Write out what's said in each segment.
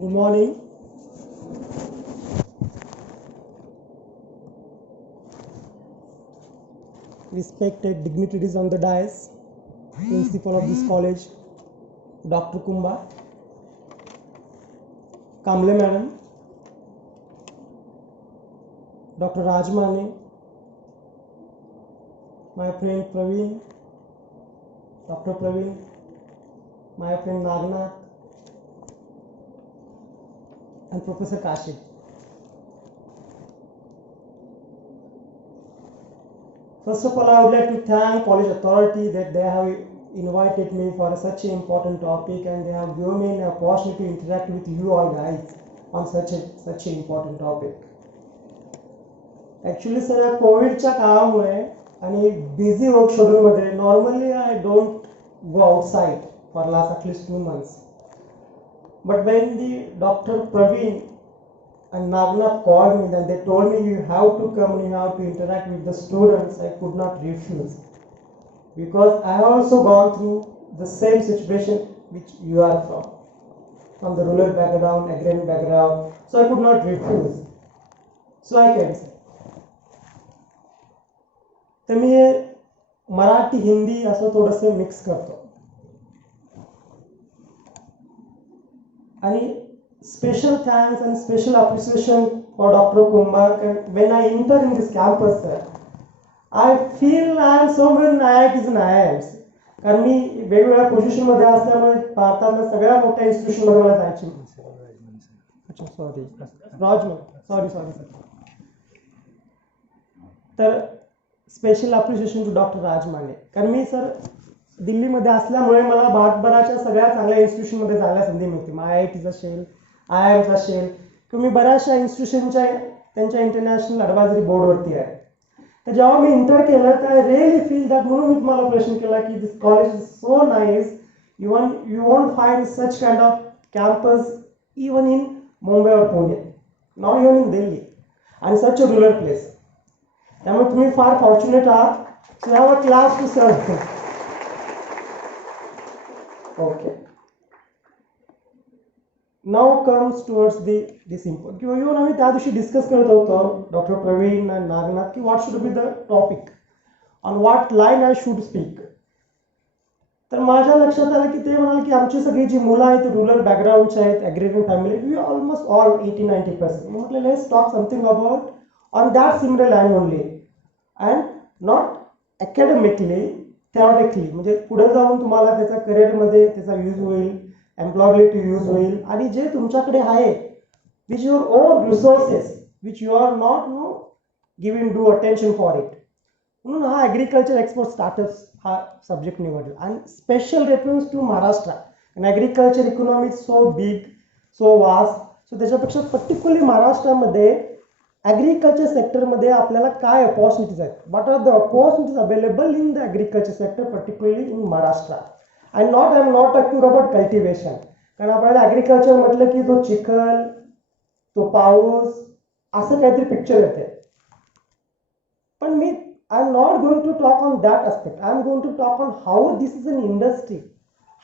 Good morning. Respected dignitaries on the dais, principal of this college, Dr. Kumba, Kamble Madam, Dr. Rajmani, my friend Praveen, Dr. Praveen, my friend Nagnath, and Professor Kashif. First of all, I would like to thank college authority that they have invited me for such an important topic and they have given me an opportunity to interact with you all guys on such an important topic. Actually sir कोविडच्या काळामुळे आणि busy work शेड्यूलमध्ये normally I don't go outside for last at least 2 months. But when the Dr. Praveen and Nagnath called me and they told me you have to come and you have to interact with the students, I could not refuse. Because I have also gone through the same situation which you are from the rural background, agrarian background, so I could not refuse. So I can say. तर मी मराठी हिंदी असं थोडंसं mix करतो आणि special thanks and special appreciation for doctor Kumbhar when I enter in this campus sir I feel I am somewhere Nayak is Nayak. कारण मी वेगवेगळ्या पोझिशनमध्ये असल्यामुळे भारतातल्या सगळ्या मोठ्या इन्स्टिट्यूशनमध्ये मला जायची. अच्छा सॉरी राजमन सॉरी सर. तर special appreciation to doctor Rajmane. कारण मी सर दिल्लीमध्ये असल्यामुळे मला भारतभराच्या सगळ्या चांगल्या इन्स्टिट्यूशनमध्ये जायला संधी मिळते. मग IITs असेल, IIMs असेल किंवा मी बऱ्याचशा इन्स्टिट्यूशनच्या त्यांच्या इंटरनॅशनल ॲडवायझरी बोर्डवरती आहे. तर जेव्हा मी इंटर केलं तर आय रिअली फील दॅट, म्हणून मी तुम्हाला प्रश्न केला की this college is so nice. You won't find such kind of campus even in Mumbai और Pune, not even in Delhi, आणि सच अ रुरल प्लेस. त्यामुळे तुम्ही फार फॉर्च्युनेट आहात. So have a class to सर्व. Okay, now comes towards this import किंवा येऊन आम्ही त्या दिवशी डिस्कस करत होतो डॉक्टर प्रवीण आणि नागनाथ की what should be the topic on what line I should speak. तर माझ्या लक्षात आलं की ते म्हणाले की आमची सगळी जी मुलं आहेत रुरल बॅकग्राऊंडचे आहेत, agrarian family, we almost all 80-90%. म्हटलं let's talk something about on that similar line only and not academically, theoretically. म्हणजे पुढे जाऊन तुम्हाला त्याचा करिअरमध्ये त्याचा यूज होईल, एम्प्लॉयबिलिटी यूज होईल, आणि जे तुमच्याकडे आहे which your own resources which you are not giving do attention for it. म्हणून हा ॲग्रिकल्चर एक्सपोर्ट स्टार्टअप्स हा सब्जेक्ट निवडला. आणि special reference to Maharashtra and agriculture economy so big, so vast. So त्याच्यापेक्षा पर्टिक्युलरली महाराष्ट्रामध्ये ॲग्रिकल्चर सेक्टरमध्ये आपल्याला काय अपॉर्च्युनिटीज आहेत, what are the opportunities available in the agriculture sector particularly in Maharashtra. I am not talking about cultivation. कारण आपल्याला agriculture म्हटलं की तो चिखल, तो पाऊस, असं काहीतरी पिक्चर येते. पण मी I am not going to talk on that aspect. I am going to talk on how this is an industry,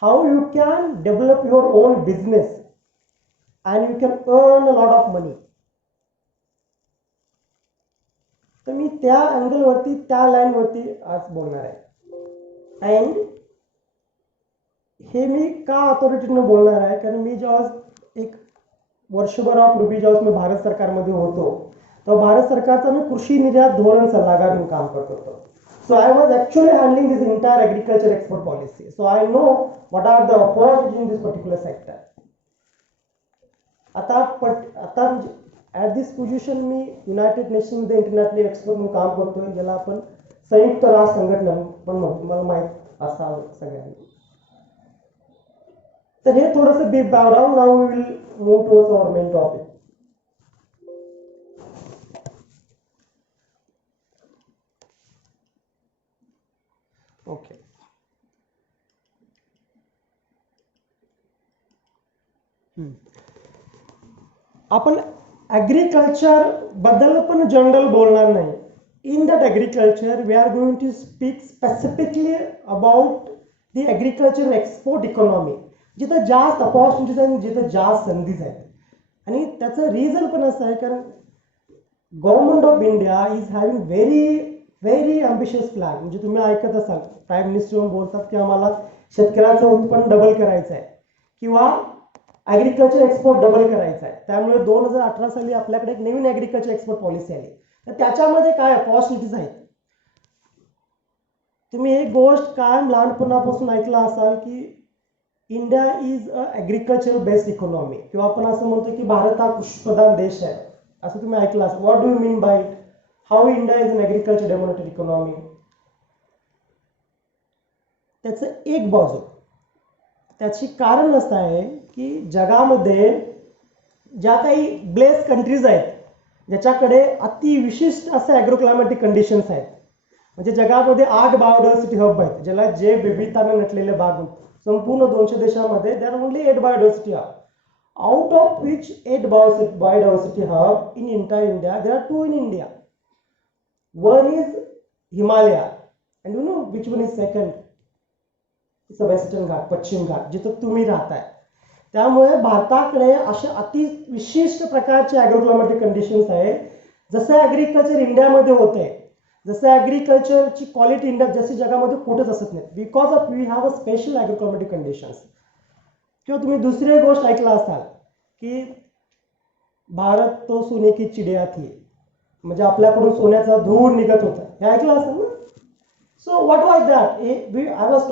how you can develop your own business and you can earn a lot of money. तर मी त्या अँगलवरती, त्या लाईनवरती आज बोलणार आहे. And हे मी का अथॉरिटीनं बोलणार आहे, कारण मी जेव्हा एक वर्षभरापूर्वी जेव्हा मी भारत सरकारमध्ये होतो तेव्हा भारत सरकारचा मी कृषी निर्यात धोरण सल्लागार म्हणून काम करत होतो. So I was actually handling this entire agriculture export policy. So I know what are the opportunities in this particular sector. आता ॲट दिस पोझिशन मी युनायटेड नेशनमध्ये इंटरनॅशनल एक्सपोर्ट म्हणून काम करतोय, ज्याला आपण संयुक्त राष्ट्र संघटना पण म्हणतो, मला माहीत असावं सगळ्यांनी. तर हे थोडंसं deep background. Now we will move towards our main topic. Okay, आपण ॲग्रिकल्चर बद्दल पण जनरल बोलणार नाही. In that agriculture we are going to speak specifically about the agriculture export economy. जिथं जास्त अपॉर्च्युनिटीज आहेत, जिथं जास्त संधीज आहेत. आणि त्याचं रिझन पण असं आहे कारण government of India is having very ambitious plan. म्हणजे तुम्ही ऐकत असाल प्राईम मिनिस्टर बोलतात की आम्हाला शेतकऱ्याचं उत्पन्न डबल करायचं आहे किंवा ॲग्रिकल्चर एक्सपोर्ट डबल करायचं आहे. त्यामुळे 2018 साली आपल्याकडे एक नवीन ॲग्रिकल्चर एक्सपोर्ट पॉलिसी आली. तर त्याच्यामध्ये काय अपॉर्च्युनिटीज आहेत. तुम्ही एक गोष्ट कायम लहानपणापासून ऐकला असाल की India is a agriculture based economy, किंवा आपण असं म्हणतो की भारत हा कृषीप्रधान देश आहे, असं तुम्ही ऐकलं असेल. What do you mean by it? How India is an agriculture developed economy? त्याचं एक बाजू, त्याची कारण असं आहे की जगामध्ये ज्या काही ब्लेस कंट्रीज आहेत ज्याच्याकडे अतिविशिष्ट असे ॲग्रोक्लायमॅटिक कंडिशन्स आहेत, म्हणजे जगामध्ये 8 बायोडायव्हर्सिटी हब आहेत, ज्याला जे विविधताने नटलेले भाग. संपूर्ण 200 देशामध्ये there are only 8 biodiversity hub. Out of which 8 biodiversity hub in entire India, there are 2 in India. One is Himalaya, and you know which one is second? It's a Western Ghat, पश्चिम घाट, जिथं तुम्ही राहताय. त्यामुळे भारताकडे अशा अतिविशिष्ट प्रकारचे agroclimatic conditions आहेत. जसं ॲग्रिकल्चर इंडियामध्ये होतंय, जसं ॲग्रिकल्चरची क्वालिटी इंडिया जशी जगामध्ये कुठंच असत नाही, because of we have a special agroclimatic conditions. किंवा तुम्ही दुसरी गोष्ट ऐकला असाल की भारत तो सोने की चिडिया थी, म्हणजे आपल्याकडून सोन्याचा धूर निघत होता. हे ऐकलं असेल ना? So what was that? I was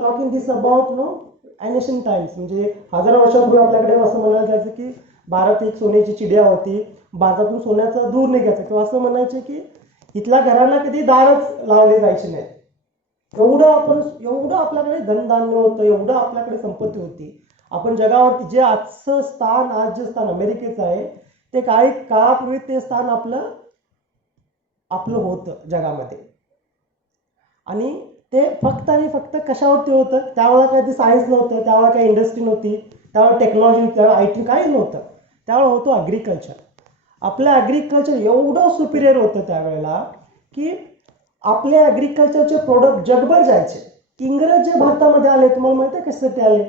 talking this about ancient times. म्हणजे हजारो वर्षापूर्वी आपल्याकडे असं म्हणायला जायचं की भारत एक सोन्याची चिडिया होती, भारतातून सोन्याचा धूर निघायचा, किंवा असं म्हणायचे की इथल्या घरांना कधी दारच लावले जायचे नाही. एवढं आपल्याकडे धनधान्य होतं, एवढं आपल्याकडे संपत्ती होती. आपण जगावरती जे आजचं स्थान, आज जे स्थान अमेरिकेचं आहे, ते काही काळापूर्वी ते स्थान आपलं होतं जगामध्ये. आणि ते फक्त आणि फक्त कशावरती होतं? त्यावेळेला काही ते सायन्स नव्हतं, त्यावेळेला काही इंडस्ट्री नव्हती, त्यावेळेला टेक्नॉलॉजी नव्हती, त्यावेळेला IT काही नव्हतं. त्यावेळेला होतं ॲग्रिकल्चर. आपलं ॲग्रिकल्चर एवढं सुपिरियर होतं त्यावेळेला की आपले ॲग्रिकल्चरचे प्रोडक्ट जगभर जायचे. इंग्रज जे भारतामध्ये आले, तुम्हाला माहिती आहे कशासाठी आले?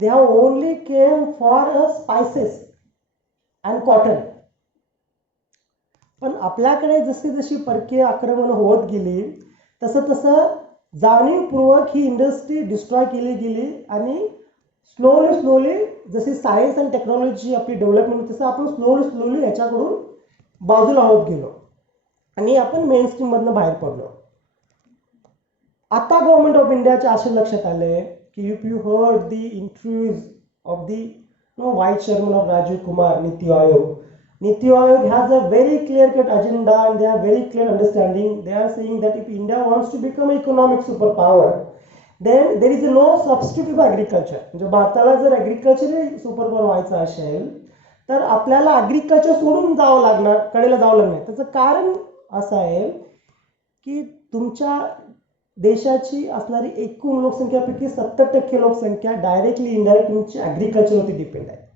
They have only came for a spices and cotton. पण आपल्याकडे जशी जशी परकीय आक्रमण होत गेली तसं जाणीवपूर्वक ही इंडस्ट्री डिस्ट्रॉय केली गेली. आणि स्लोली जशी सायन्स अँड टेक्नॉलॉजी आपली डेव्हलपमेंट, तसं आपण स्लोली याच्याकडून बाजूला होत गेलो आणि आपण मेनस्ट्रीममधनं बाहेर पडलो. आता गव्हर्नमेंट ऑफ इंडियाच्या असे लक्षात आले की if you heard the interviews of the vice chairman of Rajiv Kumar, Niti Aayog. Niti Aayog has a very clear-cut agenda and they have very clear understanding. They are saying that if India wants to become an economic superpower, then there is no substitute for agriculture. म्हणजे भारताला जर agriculture superpower व्हायचं असेल तर आपल्याला agriculture सोडून कडेला जावं लागणार. त्याचं कारण असं आहे की तुमच्या देशाची असणारी एकूण लोकसंख्येपैकी 70% लोकसंख्या डायरेक्टली इनडायरेक्ट तुमची ॲग्रिकल्चरवरती डिपेंड आहे.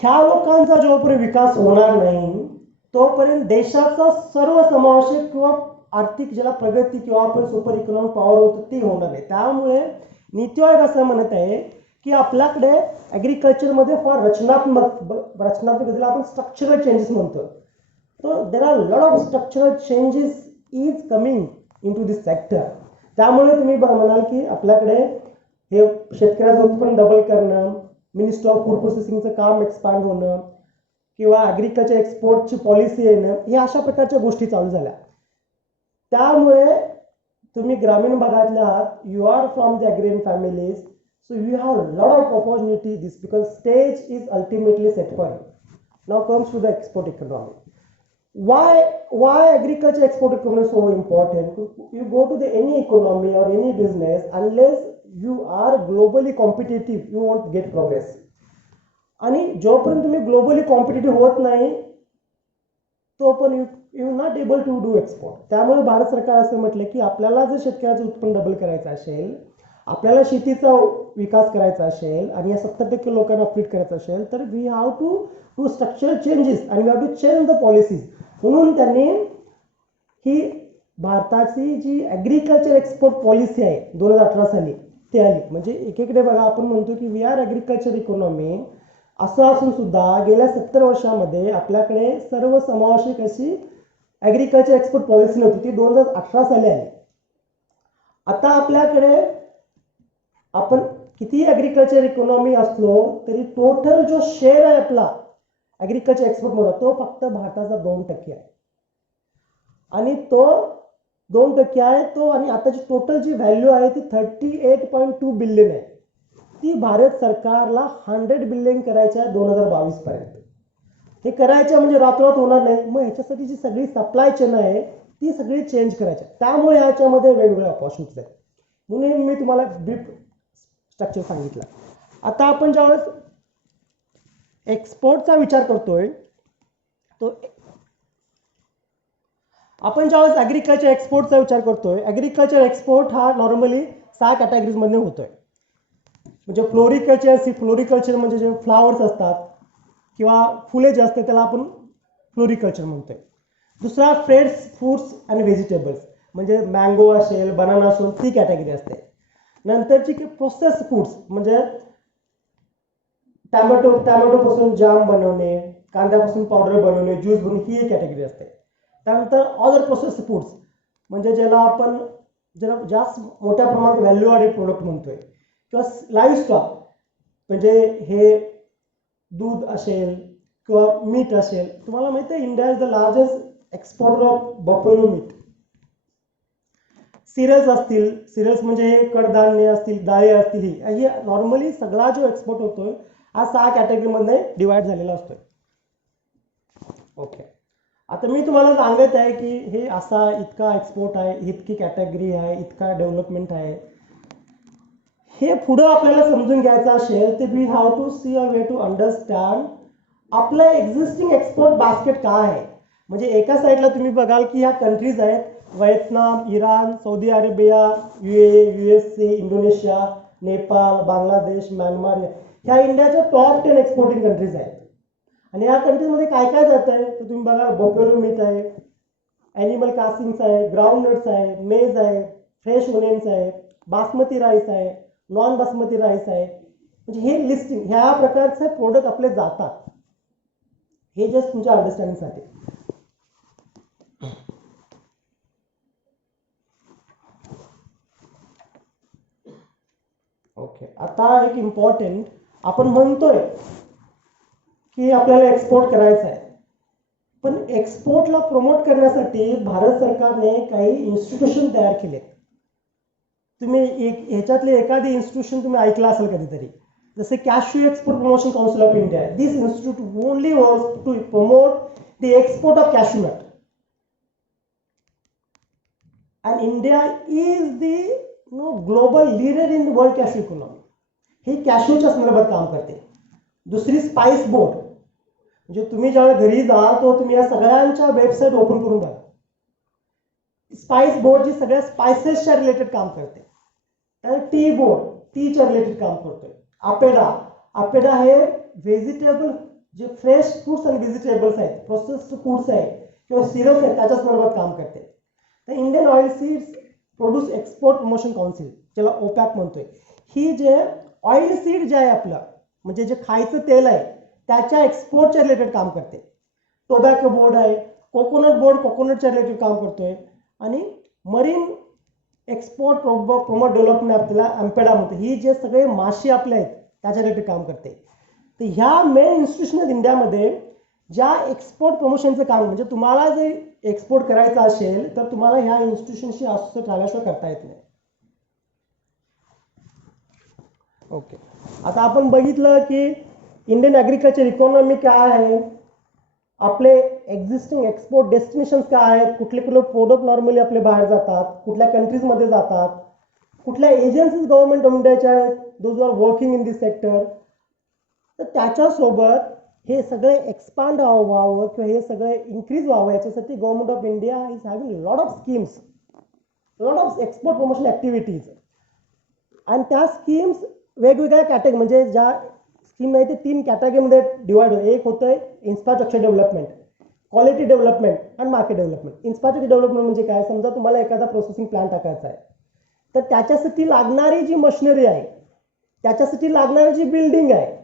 ह्या लोकांचा जोपर्यंत विकास होणार नाही तोपर्यंत देशाचा सर्वसमावेशक किंवा आर्थिक ज्याला प्रगती किंवा आपण सुपर इकॉनॉमिक पॉवर होतो ते होणार नाही. त्यामुळे नीती आयोग असं म्हणत आहे की आपल्याकडे ॲग्रिकल्चरमध्ये फार रचनात्मक आपण स्ट्रक्चरल चेंजेस म्हणतो. तर there are lot of structural changes is coming in to this sector. त्यामुळे तुम्ही म्हणाल की आपल्याकडे हे शेतकऱ्याचं उत्पन्न डबल करणं, मिनिस्टर ऑफ फूड प्रोसेसिंगचं काम एक्सपांड होणं किंवा ॲग्रिकल्चर एक्सपोर्टची पॉलिसी येणं, हे अशा प्रकारच्या गोष्टी चालू झाल्या. त्यामुळे तुम्ही ग्रामीण भागातले आहात, you are from the agrarian families, so you have lot of opportunity this because stage is ultimately set for you. Now comes to the export economy. Why agriculture export economy is so important? You go to any economy or any business, unless you are globally competitive, you won't get progress. आणि जोपर्यंत तुम्ही globally competitive होत नाही तोपर्यंत you not able to do export. त्यामुळे भारत सरकार असं म्हटलं की आपल्याला जर शेतकऱ्याचं उत्पन्न डबल करायचं असेल, आपल्याला शेतीचा विकास करायचा असेल आणि या 70% लोकांना फिट करायचं असेल तर we have to do structural changes आणि we have to change the policies. म्हणून त्यांनी ही भारताची जी ॲग्रिकल्चर एक्सपोर्ट पॉलिसी आहे 2018 साली ते आली. म्हणजे एकीकडे बघा आपण म्हणतो की वी आर ॲग्रिकल्चर इकॉनॉमी, असं असून सुद्धा गेल्या 70 वर्षामध्ये आपल्याकडे सर्व समावेशक अशी ॲग्रिकल्चर एक्सपोर्ट पॉलिसी नव्हती. ती 2018 साली आली. आता आपल्याकडे आपण किती ॲग्रिकल्चर इकॉनॉमी असलो तरी टोटल जो शेअर आहे आपला ॲग्रिकल्चर एक्सपोर्टमध्ये तो फक्त भारताचा 2% आहे. आणि तो 2% आहे तो. आणि आताची टोटल जी व्हॅल्यू आहे ती 38.2 बिलियन आहे. ती भारत सरकारला 100 बिलियन करायचं आहे 2022 पर्यंत. हे करायचं म्हणजे रातोरात होणार नाही. मग ह्याच्यासाठी जी सगळी सप्लाय चेन आहे ती सगळी चेंज करायची. त्यामुळे ह्याच्यामध्ये वेगवेगळ्या ऑपॉर्च्युनिटीज आहेत. म्हणून मी तुम्हाला ब्रीफ स्ट्रक्चर सांगितलं. आता आपण ज्यावेळेस एक्सपोर्टचा विचार करतोय तो आपण ज्यावेळेस ॲग्रिकल्चर एक्सपोर्टचा विचार करतोय, ॲग्रिकल्चर एक्सपोर्ट हा नॉर्मली 6 कॅटेगरीजमध्ये होतोय. म्हणजे फ्लोरिकल्चर म्हणजे जे फ्लावर्स असतात किंवा फुले जे असते त्याला आपण फ्लोरिकल्चर म्हणतोय. दुसरा फ्रेश फ्रूट्स अँड व्हेजिटेबल्स म्हणजे मँगो असेल, बनाना असेल, ती कॅटेगरी असते. नंतरची प्रोसेस फूड्स म्हणजे टॅमॅटोपासून जाम बनवणे, कांद्यापासून पावडर बनवणे, ज्यूस बनवणे, ही एक कॅटेगरी असते. त्यानंतर अदर प्रोसेस फूड्स म्हणजे ज्याला आपण जास्त मोठ्या प्रमाणात व्हॅल्यू ॲडेड प्रोडक्ट म्हणतोय. किंवा लाईव्ह स्टॉक म्हणजे हे दूध असेल किंवा मीठ असेल. तुम्हाला माहिती आहे India is the largest exporter of buffalo meet. Serials असतील, सिरियल्स म्हणजे कडधान्य असतील, डाळी असतील, ही नॉर्मली सगळा जो एक्सपोर्ट होतोय हा 6 कॅटेगरीमध्ये डिवाइड झालेला असतोय. ओके, आता मी तुम्हाला सांगत आहे की हे असा इतका एक्सपोर्ट आहे, इतकी कॅटेगरी आहे, इतका डेव्हलपमेंट आहे. हे पुढं आपल्याला समजून घ्यायचं असेल तर we have to see a way to understand आपलं एक्झिस्टिंग एक्सपोर्ट बास्केट काय आहे. म्हणजे एका साईडला तुम्ही बघाल की ह्या कंट्रीज आहेत, Vietnam, Iran, Saudi Arabia, USA, Indonesia, Nepal, Bangladesh, Myanmar, ह्या इंडियाच्या टॉप 10 एक्सपोर्टिंग कंट्रीज आहेत. आणि या कंट्रीजमध्ये काय काय जात आहे तर तुम्ही बघा, बफेलो मीट आहे, ॲनिमल कास्टिंग्स आहे, ग्राउंड नट्स आहे, मेज आहे, फ्रेश ओनियन्स आहे, बासमती राईस आहे, नॉन बासमती राईस आहे. म्हणजे हे लिस्टिंग ह्या प्रकारचे प्रोडक्ट आपले जातात. हे जस्ट तुमच्या अंडरस्टँडिंगसाठी. ओके, आता एक इम्पॉर्टंट आपण म्हणतोय की आपल्याला एक्सपोर्ट करायचं आहे, पण एक्सपोर्टला प्रमोट करण्यासाठी भारत सरकारने काही इन्स्टिट्यूशन तयार केले. तुम्ही ह्याच्यातले एखादी इन्स्टिट्यूशन तुम्ही ऐकला असेल कधीतरी, जसे cashew export promotion council of India. This institute only works to promote the export of cashew nut. And India is the global leader in world cashew economy. ही कॅश्यूच्या संदर्भात काम करते. दुसरी स्पाइस बोर्ड, म्हणजे तुम्ही ज्यावेळेस घरी जा तो तुम्ही या सगळ्यांच्या वेबसाईट ओपन करून बघा. स्पाइस बोर्ड जी सगळ्या स्पायसेसच्या रिलेटेड काम करते. त्यानंतर टी बोर्ड टीच्या रिलेटेड काम करतोय. आपेडा हे व्हेजिटेबल जे फ्रेश फ्रूट्स आणि व्हेजिटेबल्स आहेत, प्रोसेस्ड फूड्स आहेत किंवा सिरप्स आहेत त्याच्या संदर्भात काम करते. तर Indian oil seeds produce export promotion council ज्याला ओपॅक म्हणतोय, ही जे ऑइल सीड जे आहे आपलं म्हणजे जे खायचं तेल आहे त्याच्या एक्सपोर्टच्या रिलेटेड काम करते. टोबॅको बोर्ड आहे, कोकोनट बोर्ड कोकोनटच्या रिलेटेड काम करतोय. आणि मरीन एक्सपोर्ट प्रमोट डेव्हलपमेंट आपल्याला अँपेडा म्हणतो, ही जे सगळे मासे आपले आहेत त्याच्या रिलेटेड काम करते. तर ह्या मेन इन्स्टिट्यूशन आहेत इंडियामध्ये ज्या एक्सपोर्ट प्रमोशनचं काम, म्हणजे तुम्हाला जे एक्सपोर्ट करायचं असेल तर तुम्हाला ह्या इन्स्टिट्यूशनशी असोसिएट झाल्याशिवाय करता येत नाही. ओके, आता आपण बघितलं की इंडियन ॲग्रिकल्चर इकॉनॉमी काय आहे, आपले एक्झिस्टिंग एक्सपोर्ट डेस्टिनेशन्स काय आहेत, कुठले कुठले प्रोडक्ट नॉर्मली आपले बाहेर जातात, कुठल्या कंट्रीजमध्ये जातात, कुठल्या एजन्सीज गव्हर्नमेंट ऑफ इंडियाच्या आहेत, those are working in this sector. तर त्याच्यासोबत हे सगळे एक्सपांड व्हावं किंवा हे सगळे इन्क्रीज व्हावं याच्यासाठी government of India is having lot of schemes, lot of export promotion activities. आणि त्या स्कीम्स वेगवेगळ्या कॅटेगरी म्हणजे ज्या स्कीम आहे ते 3 कॅटेगरीमध्ये डिवाइड होते. एक होतं इन्फ्रास्ट्रक्चर डेव्हलपमेंट, क्वालिटी डेव्हलपमेंट आणि मार्केट डेव्हलपमेंट. इन्फ्रास्ट्रक्चर डेव्हलपमेंट म्हणजे काय, समजा तुम्हाला एखादा प्रोसेसिंग प्लांट टाकायचा आहे तर त्याच्यासाठी लागणारी जी मशिनरी आहे, त्याच्यासाठी लागणारी जी बिल्डिंग आहे,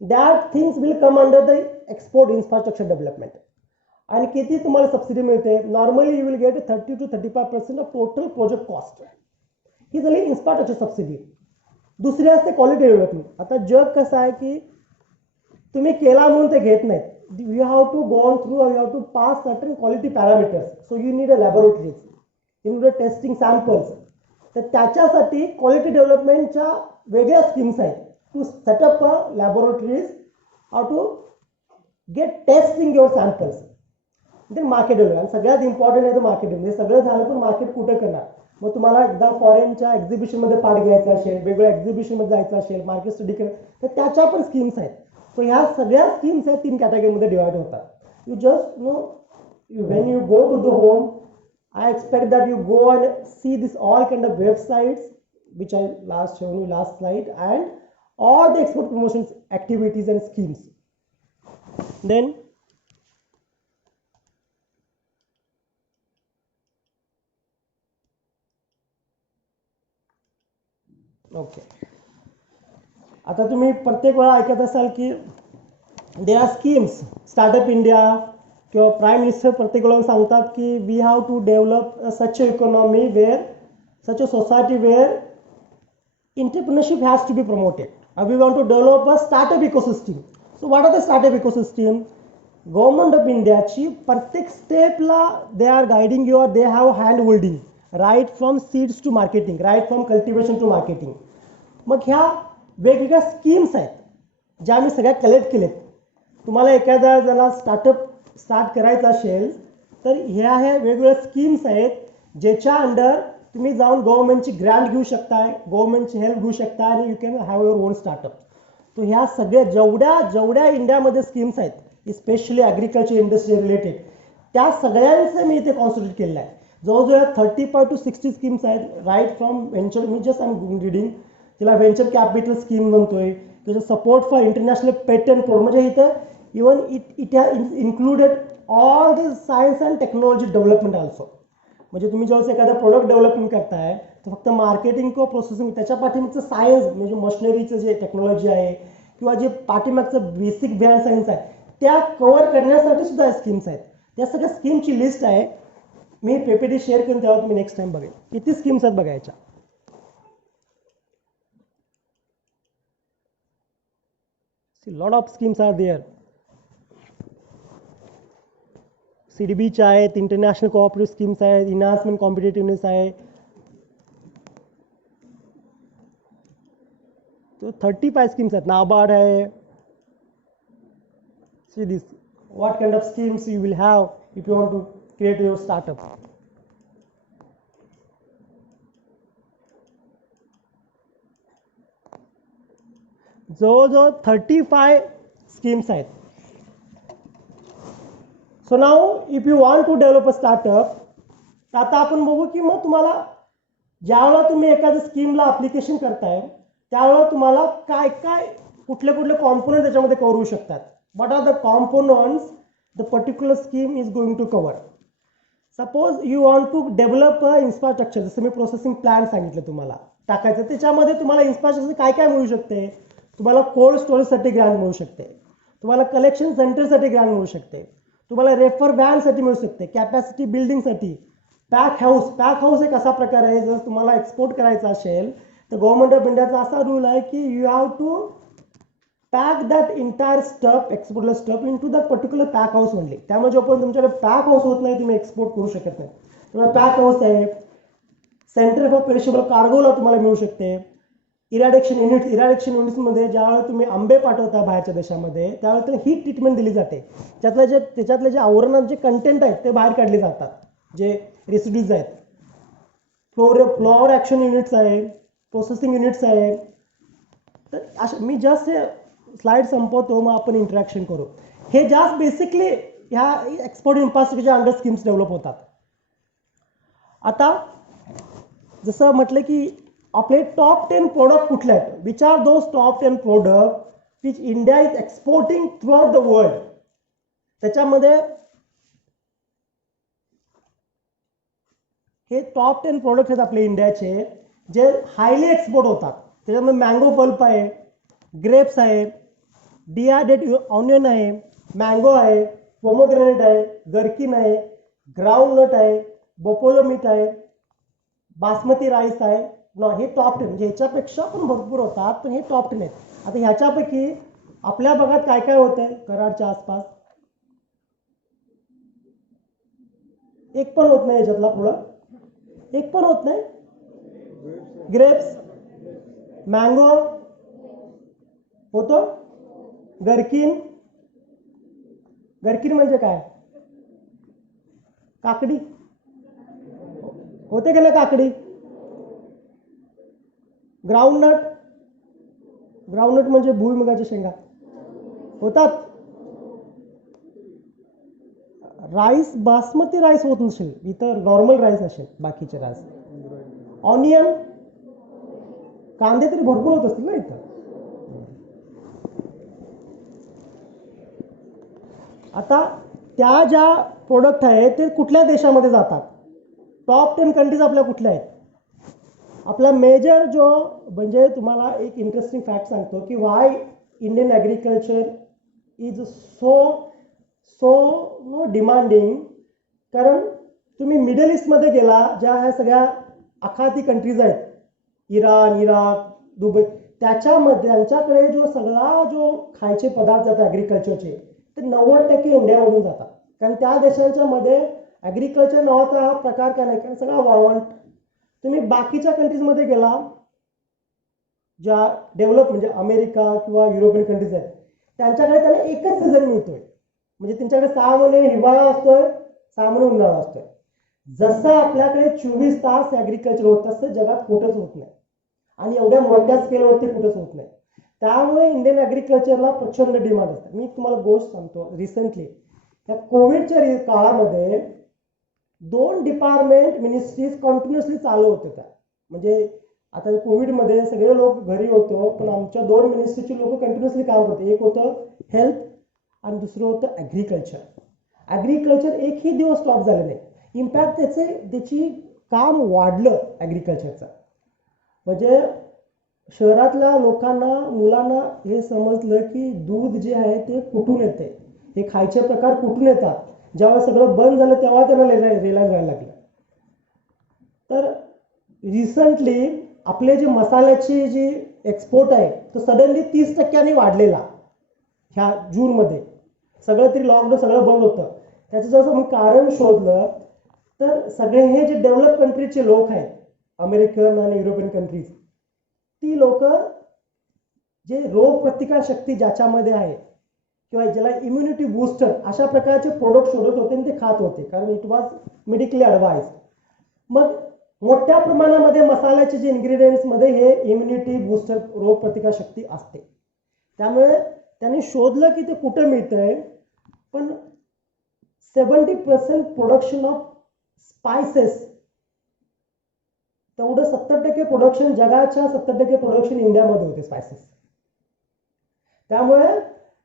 that things will come under the export infrastructure development. आणि किती तुम्हाला सबसिडी मिळते? Normally you will get 30 to 35% of total project cost. ही झाली इन्फ्रास्ट्रक्चर सबसिडी. दुसरी असते क्वालिटी डेव्हलपमेंट. आता जग कसं आहे की तुम्ही केला म्हणून ते घेत नाहीत. You have to go on through, you have to pass certain quality parameters. So you need a laboratories, you need a testing samples. तर त्याच्यासाठी क्वालिटी डेव्हलपमेंटच्या वेगळ्या स्कीम्स आहेत. To set up a laboratories, how to get testing your samples. ते market development सगळ्यात important आहे. तर market development सगळं झालं, पण मार्केट कुठे करणार? मग तुम्हाला एकदा फॉरेनच्या एक्झिबिशनमध्ये पार्ट घ्यायचा असेल, वेगवेगळ्या एक्झिबिशनमध्ये जायचं असेल, मार्केट स्टडी तर त्याच्या पण स्कीम्स आहेत. सो ह्या सगळ्या स्कीम्स आहेत 3 कॅटेगरीमध्ये डिवाइड होतात. You just know when you go to the home, I expect that you go and see this all kind of websites which I last shown you last slide, and all the export promotions activities and schemes. Then okay, आता तुम्ही प्रत्येक वेळा ऐकत असाल की there are schemes, startup India किंवा prime minister प्रत्येक वेळा सांगतात की we have to develop such a economy where, such a society where entrepreneurship has to be promoted. We want to develop a startup ecosystem. So what are the startup ecosystem? Government of India ची प्रत्येक स्टेपला they are guiding you, or they have hand holding right from seeds to marketing, right from cultivation to marketing. मग ह्या वेगवेगळ्या schemes आहेत ज्या मी सगळ्या collect केलेत. तुम्हाला एखाद्या ज्याला स्टार्टअप स्टार्ट करायचं असेल तर ह्या वेगवेगळ्या स्कीम्स आहेत ज्याच्या अंडर तुम्ही जाऊन गव्हर्नमेंटची ग्रँट घेऊ शकताय, गव्हर्नमेंटची हेल्प घेऊ शकता, आणि you can have your own startup. तो ह्या सगळ्या जेवढ्या इंडियामध्ये स्कीम्स आहेत, स्पेशली ॲग्रिकल्चर इंडस्ट्री रिलेटेड, त्या सगळ्यांचं मी इथे कॉन्सन्ट्रेट केलेलं आहे. जवळजवळ 35 to 60 स्कीम्स आहेत. राईट फ्रॉम व्हेंचर, मी जस्ट आय एम रिडिंग, तिला व्हेंचर कॅपिटल स्कीम म्हणतोय, त्याचं support for international patent programme, म्हणजे इथं even it has included all the science and technology development also. म्हणजे तुम्ही जेव्हा एखादा प्रोडक्ट डेव्हलपमेंट करताय तर फक्त मार्केटिंग किंवा प्रोसेसिंग, त्याच्या पाठीमागचं सायन्स म्हणजे मशिनरीचं जे टेक्नॉलॉजी आहे किंवा जे पाठीमागचं बेसिक ब्रँड सायन्स आहे त्या कव्हर करण्यासाठी सुद्धा स्कीम्स आहेत. त्या सगळ्या स्कीमची लिस्ट आहे, मी पीपीटी शेअर करून तेव्हा तुम्ही नेक्स्ट टाइम बघेल किती स्कीम्स आहेत बघायच्या. Lot of schemes are there. सीडीबीच्या आहेत, इंटरनॅशनल कोऑपरेटिव्ह स्कीम्स आहेत, इन्हान्समेंट कॉम्पिटेटिव्हनेस आहे. तो 35 स्कीम्स आहेत. नाबार्ड आहे. See this what kind of schemes you will have if you want to create your startup. जवळजवळ 35 स्कीम्स आहेत. So now if you want to develop a startup, तर आता आपण बघू की मग तुम्हाला ज्यावेळेला तुम्ही एखाद्या स्कीमला अप्लिकेशन करताय त्यावेळेला तुम्हाला काय काय कुठले कुठले कॉम्पोनंट त्याच्यामध्ये कव्हर होऊ शकतात. What are the components the particular scheme is going to cover. Suppose you want to develop a infrastructure, जसं मी प्रोसेसिंग प्लांट सांगितलं तुम्हाला टाकायचं, त्याच्यामध्ये तुम्हाला इन्फ्रास्ट्रक्चर काय काय मिळू शकते. तुम्हाला कोल्ड स्टोरेजसाठी ग्रँट मिळू शकते, तुम्हाला कलेक्शन सेंटरसाठी ग्रँट मिळू शकते, तुम्हाला रेफर व्हॅनसाठी मिळू शकते, कॅपॅसिटी बिल्डिंगसाठी, पॅक हाऊस एक असा प्रकार आहे, जर तुम्हाला एक्सपोर्ट करायचा असेल तर गव्हर्नमेंट ऑफ इंडियाचा असा रूल आहे की you have to pack that entire stuff, एक्सपोर्टला stuff into that particular pack house only. त्यामुळे जोपर्यंत तुमच्याकडे पॅक हाऊस होत नाही तुम्ही एक्सपोर्ट करू शकत नाही. तुम्हाला पॅक हाऊस आहे, सेंटर फॉर पेरिशेबल कार्गोला तुम्हाला मिळू शकते. इरॅडिक्शन युनिट्समध्ये ज्यावेळेला तुम्ही आंबे पाठवता बाहेरच्या देशामध्ये त्यावेळेला त्याला हीट ट्रीटमेंट दिली जाते. त्याच्यातले जे आवरणात जे कंटेंट आहेत ते बाहेर काढले जातात, जे रेसिड्यूज आहेत. फ्लोअर ॲक्शन युनिट्स आहे, प्रोसेसिंग युनिट्स आहे. तर अशा मी जस्ट हे स्लाइड संपवतो, मग आपण इंटरॅक्शन करू. हे जास्त बेसिकली ह्या एक्सपोर्ट इन्फ्रास्ट्रक्चरच्या अंडर स्कीम्स डेव्हलप होतात. आता जसं म्हटलं की आपले टॉप 10 प्रोडक्ट कुठले आहेत, which are those top 10 product which India is exporting through out the world. त्याच्यामध्ये हे टॉप 10 प्रोडक्ट आहेत आपले इंडियाचे जे हायली एक्सपोर्ट होतात त्याच्यामध्ये मँगो पल्प आहे, ग्रेप्स आहे, डिहायड्रेट ऑनियन आहे, मँगो आहे, पोमोग्रेनेट आहे, गरकीन आहे, ग्राउंडनट आहे, बफोलो मीट आहे, बासमती राईस आहे. हे टॉप 10 म्हणजे ह्याच्यापेक्षा पण भरपूर होतात, पण हे टॉप 10 आहेत. आता ह्याच्यापैकी आपल्या भागात काय काय होत आहे कराडच्या आसपास? एक पण होत नाही याच्यातला पुढं, एक पण होत नाही. ग्रेप्स, मँगो होतो, गरकीन. गरकीन म्हणजे काय? काकडी होते का नाही काकडी? ग्राउंडनट, ग्राउंडनट म्हणजे भुईमुगाच्या शेंगा होतात. राईस, बासमती राईस होत नसेल, इतर नॉर्मल राईस असेल, बाकीचे राईस. ऑनियन, कांदे तरी भरपूर होत असतील ना इथं. आता त्या ज्या प्रोडक्ट आहेत ते कुठल्या देशामध्ये जातात? टॉप 10 कंट्रीज आपल्या कुठल्या आहेत? आपला मेजर जो म्हणजे तुम्हाला एक इंटरेस्टिंग फॅक्ट सांगतो की why Indian agriculture is so no demanding. कारण तुम्ही मिडल ईस्टमध्ये गेला, ज्या ह्या सगळ्या आखाती कंट्रीज आहेत, इराण, इराक, दुबई, त्याच्यामध्ये त्यांच्याकडे जो सगळा जो खायचे पदार्थ जातात ॲग्रिकल्चरचे ते 90% इंडियामधून जातात. कारण त्या देशांच्या मध्ये ॲग्रिकल्चर नावाचा हा प्रकार काय नाही, कारण सगळा वाळवंट. तुम्ही बाकीच्या कंट्रीजमध्ये गेला ज्या डेव्हलप म्हणजे अमेरिका किंवा युरोपियन कंट्रीज आहेत, त्यांच्याकडे त्यांना एकच सीझन मिळतोय. म्हणजे त्यांच्याकडे 6 महिने हिवाळा असतोय, 6 महिने उन्हाळा असतोय. जसं आपल्याकडे 24 तास ॲग्रिकल्चर होत तसं जगात कुठंच होत नाही, आणि एवढ्या मोठ्या स्केलवरती कुठंच होत नाही. त्यामुळे इंडियन ॲग्रिकल्चरला प्रचंड डिमांड असते. मी तुम्हाला गोष्ट सांगतो, रिसेंटली या कोविडच्या काळामध्ये 2 डिपार्टमेंट मिनिस्ट्रीज कंटिन्युअसली चालू होते त्या. म्हणजे आता कोविडमध्ये सगळे लोक घरी होतो, पण आमच्या 2 मिनिस्ट्रीची लोक कंटिन्युअसली काम करते. एक होतं हेल्थ आणि दुसरं होतं ॲग्रिकल्चर. ॲग्रिकल्चर एकही दिवस स्टॉप झाले नाही. इनफॅक्ट त्याची काम वाढलं ॲग्रिकल्चरचं. म्हणजे शहरातल्या लोकांना, मुलांना हे समजलं की दूध जे आहे ते कुठून येते, हे खायचे प्रकार कुठून येतात. जेव्हा सगळं बंद झालं तेव्हा त्यांना रिअलाइज व्हायला लागलं. तर रिसेंटली आपले जे मसाल्याची जी एक्सपोर्ट आहे तो सडनली 30% वाढलेला ह्या जूनमध्ये. सगळं तरी लॉकडाऊन सगळं बंद होतं. त्याचं जसं मी कारण शोधलं तर सगळे हे जे डेव्हलप कंट्रीजचे लोक आहेत, अमेरिकन आणि युरोपियन कंट्रीज, ती लोक जे रोग प्रतिकार शक्ती ज्याच्यामध्ये आहे किंवा ज्याला इम्युनिटी बूस्टर अशा प्रकारचे प्रोडक्ट शोधत होते आणि ते खात होते, कारण इट वॉज मेडिकली ॲडवाइज. मग मोठ्या प्रमाणामध्ये मसाल्याचे जे इन्ग्रेडियंट्समध्ये हे इम्युनिटी बूस्टर रोग प्रतिकार शक्ती असते. त्यामुळे त्यांनी शोधलं की ते कुठं मिळतंय. पण 70% प्रोडक्शन ऑफ स्पायसेस, तेवढं 70% प्रोडक्शन, जगाच्या 70% प्रोडक्शन इंडियामध्ये होते स्पायसेस. त्यामुळे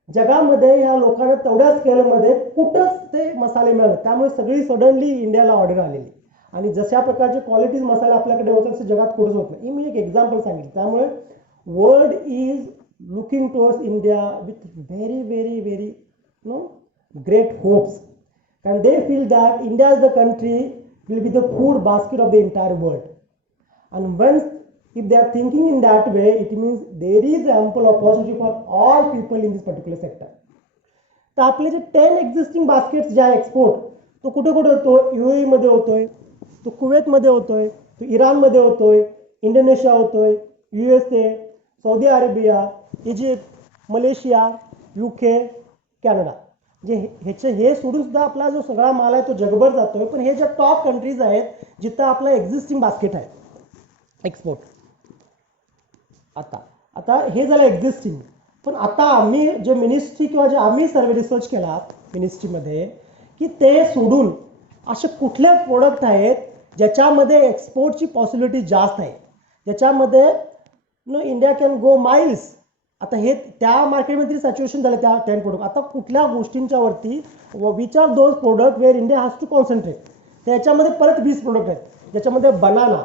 जगामध्ये ह्या लोकांना तेवढ्या स्केलमध्ये कुठंच ते मसाले मिळाले. त्यामुळे सगळी सडनली इंडियाला ऑर्डर आलेली, आणि जशा प्रकारचे क्वालिटीज मसाले आपल्याकडे होतात तसे जगात कुठंच होत नाही. मी एक एक्झाम्पल सांगितलं. त्यामुळे world is looking towards India with very very very great hopes, and they feel that India as the country will be the food basket of the entire world. And once if they are thinking in that way, it means there is ample opportunity for all people in this particular sector. तर आपले जे 10 existing baskets जे आहे export, तो कुठे कुठे होतो? UAE मध्ये होतोय, तो कुवेतमध्ये होतोय, तो इराणमध्ये होतोय, इंडोनेशिया होतोय, USA, Saudi Arabia, Egypt, Malaysia, UK, Canada. जे हे सोडून सुद्धा आपला जो सगळा माल आहे तो जगभर जातोय. पण हे ज्या टॉप कंट्रीज आहेत जिथं आपलं एक्झिस्टिंग बास्केट आहे एक्सपोर्ट. आता हे झालं एक्झिस्टिंग. पण आता आम्ही जे मिनिस्ट्री किंवा जे आम्ही सर्वे रिसर्च केला मिनिस्ट्रीमध्ये, की ते सोडून असे कुठले प्रोडक्ट आहेत ज्याच्यामध्ये एक्सपोर्टची पॉसिबिलिटी जास्त आहे, ज्याच्यामध्ये इंडिया कॅन गो माइल्स. आता हे त्या मार्केटमध्ये सॅच्युरेशन झालं त्या 10 प्रोडक्ट. आता कुठल्या गोष्टींच्या वरती which are those product where India has to concentrate. त्याच्यामध्ये परत 20 प्रोडक्ट आहेत, ज्याच्यामध्ये banana,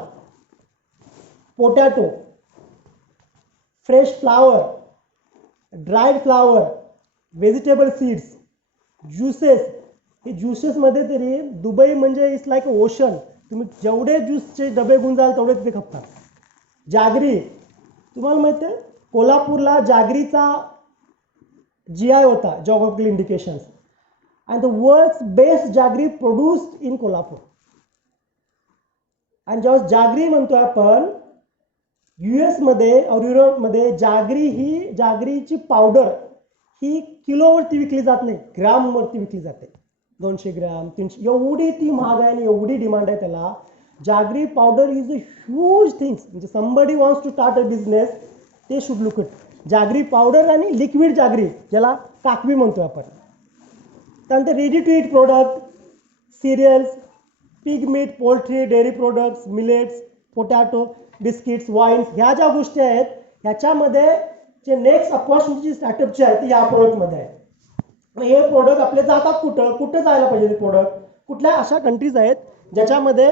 potato, fresh flower, dried flower, vegetable seeds, juices. हे ज्युसेसमध्ये तरी दुबई म्हणजे इट्स लाईक अ ओशन. तुम्ही जेवढे ज्यूसचे डबे घेऊन जाल तेवढे तिथे खपतात. जागरी, तुम्हाला माहिती आहे कोल्हापूरला जागरीचा GI होता, geographical indications, and the world's best jaggery produced in Kolhapur. आणि जेव्हा जागरी म्हणतोय आपण, US मध्ये और युरोपमध्ये जागरीची पावडर ही किलोवरती विकली जात नाही, ग्रामवरती विकली जाते. 200 ग्राम 300, एवढी ती महाग आहे आणि एवढी डिमांड आहे त्याला. Jaggery powder is a huge things. म्हणजे somebody wants to start a business, ते should look it. Jaggery powder आणि लिक्विड जागरी, ज्याला काकवी म्हणतो आपण. त्यानंतर ready to eat product, cereals, pig meat, poultry, dairy products, millets, potato, biscuits, wines, ह्या ज्या गोष्टी आहेत ह्याच्यामध्ये जे नेक्स्ट अपॉर्च्युनिटी स्टार्टअपचे आहेत ते या प्रोडक्टमध्ये आहे. मग हे प्रोडक्ट आपले जातात कुठं जायला पाहिजे. ते प्रोडक्ट कुठल्या अशा कंट्रीज आहेत ज्याच्यामध्ये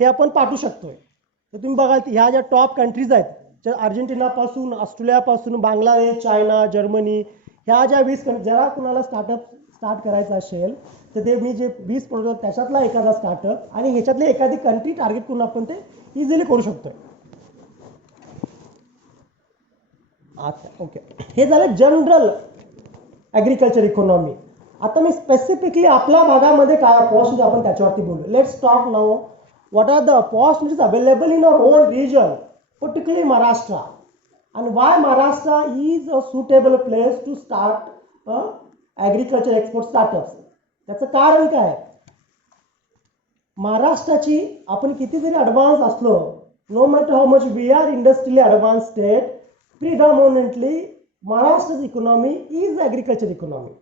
हे आपण पाठवू शकतोय. तर तुम्ही बघाल ह्या ज्या टॉप कंट्रीज आहेत, ज्या अर्जेंटिनापासून, ऑस्ट्रेलियापासून, बांगलादेश, चायना, जर्मनी, ह्या ज्या 20 जरा कुणाला स्टार्ट करायचं असेल तर ते मी जे 20 प्रोडक्ट त्याच्यातला एखादा स्टार्टअप आणि ह्याच्यातली एखादी कंट्री टार्गेट करून आपण ते इझिली करू शकतोय. अच्छा, ओके. हे झालं जनरल ॲग्रिकल्चर इकॉनॉमी. आता मी स्पेसिफिकली आपल्या भागामध्ये काय अपॉर्च्युनिटी आपण त्याच्यावरती बोलू. Let's talk now what are the opportunities available in our own region, particularly Maharashtra, and why Maharashtra is a suitable place to start agriculture export startups. त्याचं कारण काय? महाराष्ट्राची आपण किती जरी ॲडव्हान्स असलो, no matter how much we are industrially advance state, predominantly महाराष्ट्राची economy is agriculture economy.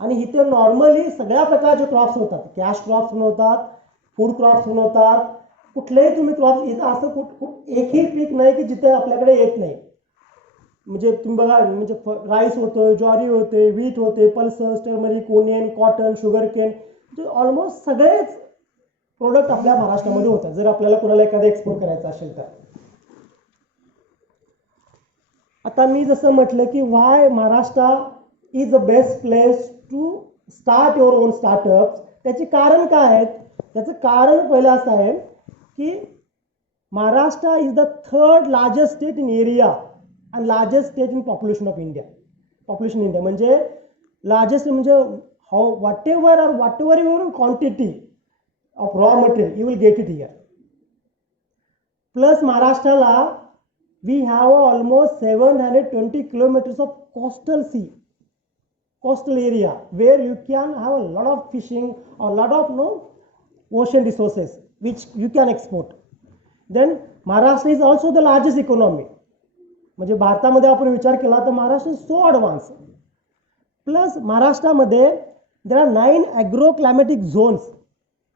आणि इथे नॉर्मली सगळ्या प्रकारचे क्रॉप्स होतात. कॅश क्रॉप्स पण होतात, फूड क्रॉप्स पण होतात. कुठलेही तुम्ही क्रॉप्स, इथं असं एकही पीक नाही की जिथे आपल्याकडे येत नाही. म्हणजे तुम्ही बघा, म्हणजे राईस होतं, ज्वारी होते, व्हीट होते, pulses, turmeric, onion, cotton, sugar cane, म्हणजे ऑलमोस्ट सगळेच प्रोडक्ट आपल्या महाराष्ट्रामध्ये होतात जर आपल्याला कोणाला एखादं एक्सपोर्ट करायचं असेल तर. आता मी जसं म्हटलं की why Maharashtra is a best place to start your own startup. त्याचे कारण काय आहेत? त्याचं कारण पहिलं असं आहे की Maharashtra is the 3rd largest state in area and largest state in population of India. Population India म्हणजे लार्जेस्ट, म्हणजे how whatever your quantity of raw material you will get it here. Plus महाराष्ट्राला we have almost 720 kilometres of coastal area where you can have a lot of fishing or lot of ocean resources which you can export. Then Maharashtra is also the largest economy. म्हणजे भारतामध्ये आपण विचार केला तर Maharashtra is so advance. Plus महाराष्ट्रामध्ये there are 9 agroclimatic zones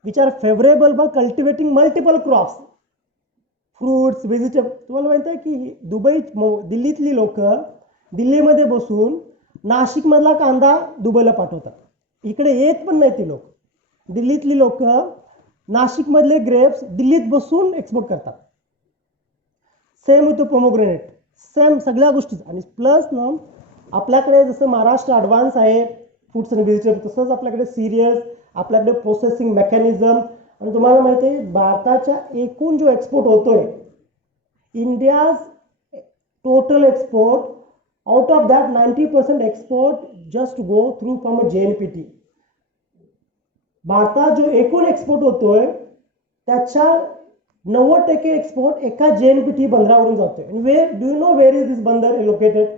which are favourable for cultivating multiple crops, fruits, vegetable. तुम्हाला माहिती आहे की दिल्लीतली लोक दिल्लीमध्ये बसून नाशिकमधला कांदा दुबईला पाठवतात. इकडे येत पण नाही ते लोक. दिल्लीतली लोक नाशिकमधले ग्रेप्स दिल्लीत बसून एक्सपोर्ट करतात. सेम विथ पोमोग्रेनेट, सेम सगळ्या गोष्टी. आणि प्लस आपल्याकडे जसं महाराष्ट्र ॲडव्हान्स आहे फूड्स आणि व्हेजिटेबल, तसंच आपल्याकडे सिरियल्स, आपल्याकडे प्रोसेसिंग मेकॅनिझम. आणि तुम्हाला माहिती आहे भारताच्या एकूण जो एक्सपोर्ट होतोय, India's total export, out of that 90% export just go through from a JNPT. भारतात जो एकूण एक्सपोर्ट होतोय त्याच्या 90% एक्सपोर्ट एका JNPT बंदरावरून जातोय. आणि do you know where is this बंदर लोकेटेड?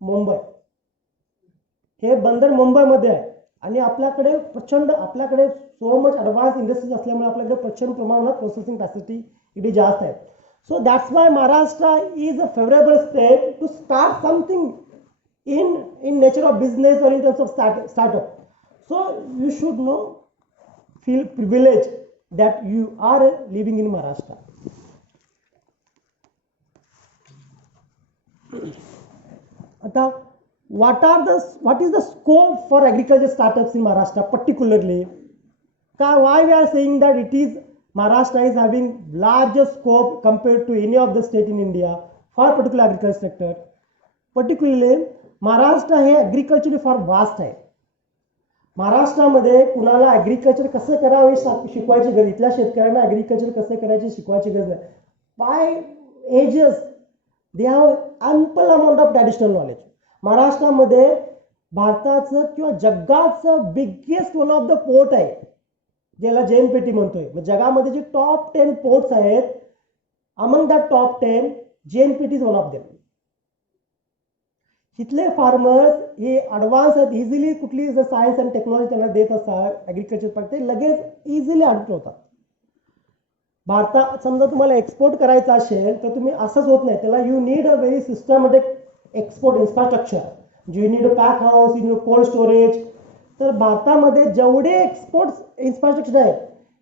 मुंबई. हे बंदर मुंबईमध्ये आहे. आणि आपल्याकडे सो मच ॲडव्हान्स इंडस्ट्रीज असल्यामुळे आपल्याकडे प्रचंड प्रमाणात प्रोसेसिंग फॅसिलिटी इथे जास्त आहे. So that's why Maharashtra is a favorable state to start something in nature of business or in terms of startup. So you should feel privileged that you are living in Maharashtra. Ata, what is the scope for agriculture startups in Maharashtra particularly? Why we are saying that it is Maharashtra is having larger scope compared to any of the state in India for particular agriculture sector. Particularly Maharashtra हे ॲग्रिकल्चरली फार vast आहे. महाराष्ट्रामध्ये कुणाला agriculture कसं करावं हे शिकवायची गरज, इथल्या शेतकऱ्यांना ॲग्रिकल्चर कसं करायचे शिकवायची गरज नाही. By ages they have ample amount of traditional knowledge. महाराष्ट्रामध्ये भारताचं किंवा जगाचं biggest one of the port आहे, ज्याला JNPT म्हणतोय. जगामध्ये जे टॉप 10 पोर्ट्स आहेत, among that top 10 JNPT is one of them. इथले फार्मर्स हे ॲडव्हान्स आहेत, इझिली कुठली जर सायन्स अँड टेक्नॉलॉजी त्यांना देत असतात ॲग्रिकल्चर पण ते लगेच इझिली अडप्ट होतात. भारतात समजा तुम्हाला एक्सपोर्ट करायचा असेल तर तुम्ही असंच होत नाही, त्याला you need a very systematic export infrastructure. You need a pack house, you need cold storage. तर भारतामध्ये जेवढे एक्सपोर्ट इन्फ्रास्ट्रक्चर आहे